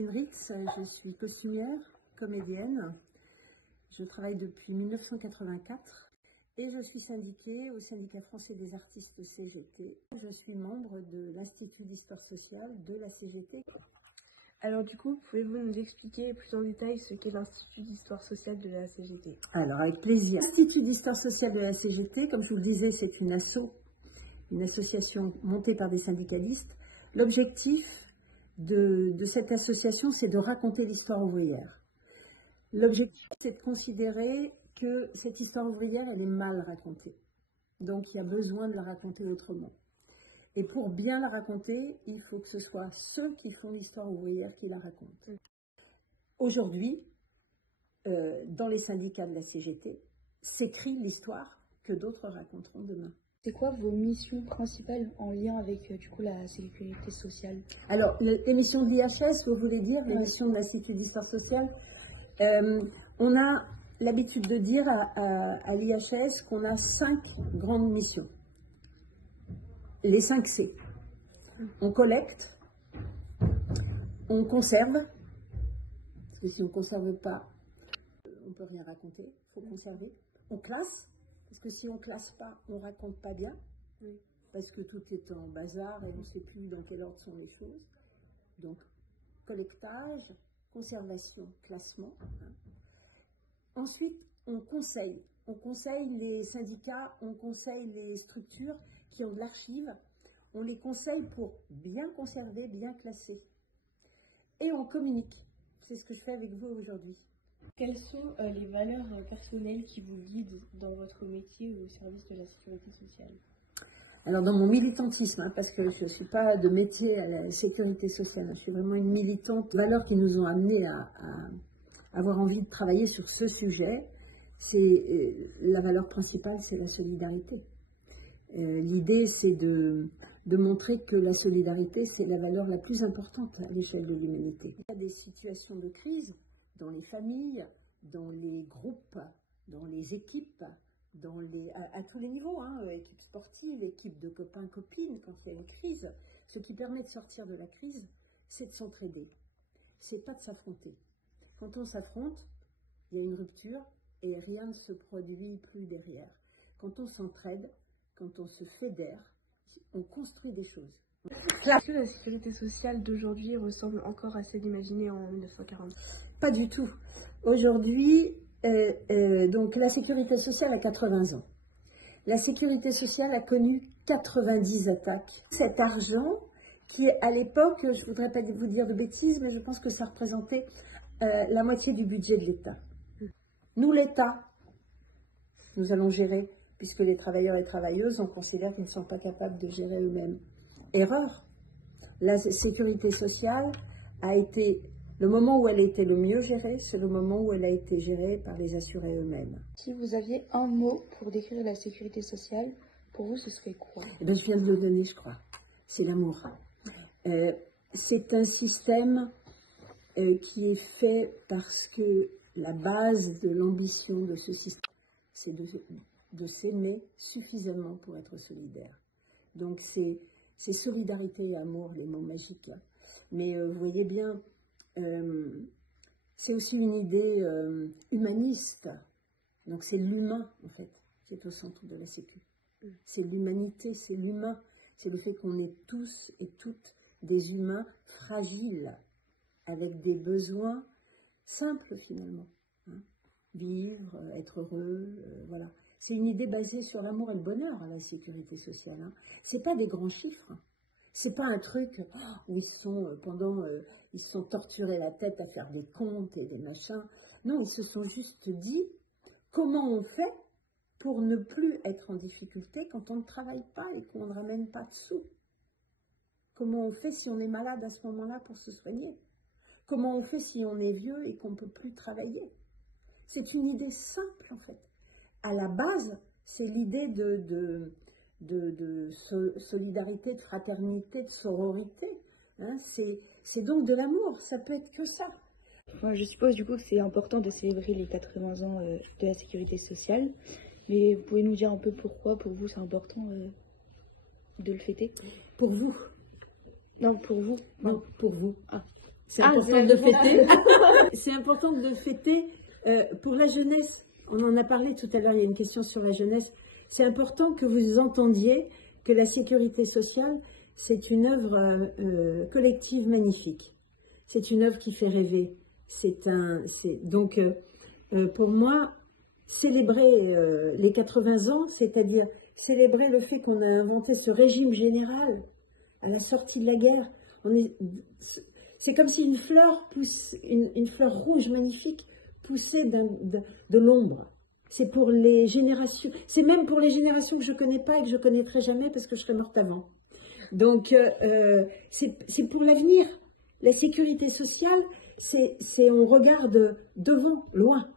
Ritz, je suis costumière, comédienne. Je travaille depuis 1984 et je suis syndiquée au Syndicat français des artistes CGT. Je suis membre de l'Institut d'histoire sociale de la CGT. Alors du coup, pouvez-vous nous expliquer plus en détail ce qu'est l'Institut d'histoire sociale de la CGT? Alors avec plaisir. L'Institut d'histoire sociale de la CGT, comme je vous le disais, c'est une association montée par des syndicalistes. L'objectif de cette association, c'est de raconter l'histoire ouvrière. L'objectif, c'est de considérer que cette histoire ouvrière, elle est mal racontée. Donc, il y a besoin de la raconter autrement. Et pour bien la raconter, il faut que ce soit ceux qui font l'histoire ouvrière qui la racontent. Aujourd'hui, dans les syndicats de la CGT, s'écrit l'histoire que d'autres raconteront demain. C'est quoi vos missions principales en lien avec du coup la sécurité sociale? Alors, l'émission de l'IHS, vous voulez dire, l'émission de l'Institut d'histoire sociale, on a l'habitude de dire à l'IHS qu'on a 5 grandes missions. Les 5 C. On collecte, on conserve, parce que si on ne conserve pas, on ne peut rien raconter, il faut conserver. On classe, parce que si on ne classe pas, on ne raconte pas bien, parce que tout est en bazar et on ne sait plus dans quel ordre sont les choses. Donc, collectage, conservation, classement. Ensuite, on conseille. On conseille les syndicats, on conseille les structures qui ont de l'archive. On les conseille pour bien conserver, bien classer. Et on communique. C'est ce que je fais avec vous aujourd'hui. Quelles sont les valeurs personnelles qui vous guident dans votre métier ou au service de la sécurité sociale? Alors dans mon militantisme, parce que je ne suis pas de métier à la sécurité sociale, je suis vraiment une militante. Les valeurs qui nous ont amenés à avoir envie de travailler sur ce sujet, c'est la valeur principale, c'est la solidarité. L'idée, c'est de montrer que la solidarité, c'est la valeur la plus importante à l'échelle de l'humanité. Il y a des situations de crise dans les familles, dans les groupes, dans les équipes, à tous les niveaux, équipes sportives, équipes de copains, copines, quand il y a une crise. Ce qui permet de sortir de la crise, c'est de s'entraider. C'est pas de s'affronter. Quand on s'affronte, il y a une rupture et rien ne se produit plus derrière. Quand on s'entraide, quand on se fédère, on construit des choses. Est-ce que la sécurité sociale d'aujourd'hui ressemble encore à celle imaginée en 1940? Pas du tout. Aujourd'hui, donc la sécurité sociale a 80 ans. La sécurité sociale a connu 90 attaques. Cet argent, qui à l'époque, je ne voudrais pas vous dire de bêtises, mais je pense que ça représentait la moitié du budget de l'État. Nous, l'État, nous allons gérer, puisque les travailleurs et travailleuses, on considère qu'ils ne sont pas capables de gérer eux-mêmes. Erreur. La sécurité sociale a été, le moment où elle a été le mieux gérée, c'est le moment où elle a été gérée par les assurés eux-mêmes. Si vous aviez un mot pour décrire la sécurité sociale, pour vous, ce serait quoi? Je viens de le donner, je crois. C'est l'amour. C'est un système qui est fait parce que la base de l'ambition de ce système, c'est de s'aimer suffisamment pour être solidaire. Donc c'est solidarité et amour, les mots magiques. Mais vous voyez bien, c'est aussi une idée humaniste. Donc c'est l'humain, en fait, qui est au centre de la sécu. C'est l'humanité, c'est l'humain. C'est le fait qu'on est tous et toutes des humains fragiles, avec des besoins simples finalement. Vivre, être heureux, voilà. C'est une idée basée sur l'amour et le bonheur à la sécurité sociale. C'est pas des grands chiffres. C'est pas un truc où ils se sont torturés la tête à faire des comptes et des machins. Non, ils se sont juste dit comment on fait pour ne plus être en difficulté quand on ne travaille pas et qu'on ne ramène pas de sous. Comment on fait si on est malade à ce moment-là pour se soigner? Comment on fait si on est vieux et qu'on ne peut plus travailler? C'est une idée simple en fait. À la base, c'est l'idée de solidarité, de fraternité, de sororité. C'est donc de l'amour, ça peut être que ça. Enfin, je suppose du coup que c'est important de célébrer les 80 ans de la sécurité sociale, mais vous pouvez nous dire un peu pourquoi, pour vous, c'est important de le fêter? Pour vous? Non, pour vous. Non, pour vous. Ah. C'est important de fêter. C'est important de fêter pour la jeunesse. On en a parlé tout à l'heure, il y a une question sur la jeunesse. C'est important que vous entendiez que la sécurité sociale, c'est une œuvre collective magnifique. C'est une œuvre qui fait rêver. Donc, pour moi, célébrer les 80 ans, c'est-à-dire célébrer le fait qu'on a inventé ce régime général à la sortie de la guerre. C'est comme si une fleur pousse, une fleur rouge magnifique poussait de l'ombre. C'est pour les générations, c'est même pour les générations que je ne connais pas et que je ne connaîtrai jamais parce que je serai morte avant. Donc, c'est pour l'avenir. La sécurité sociale, on regarde devant, loin.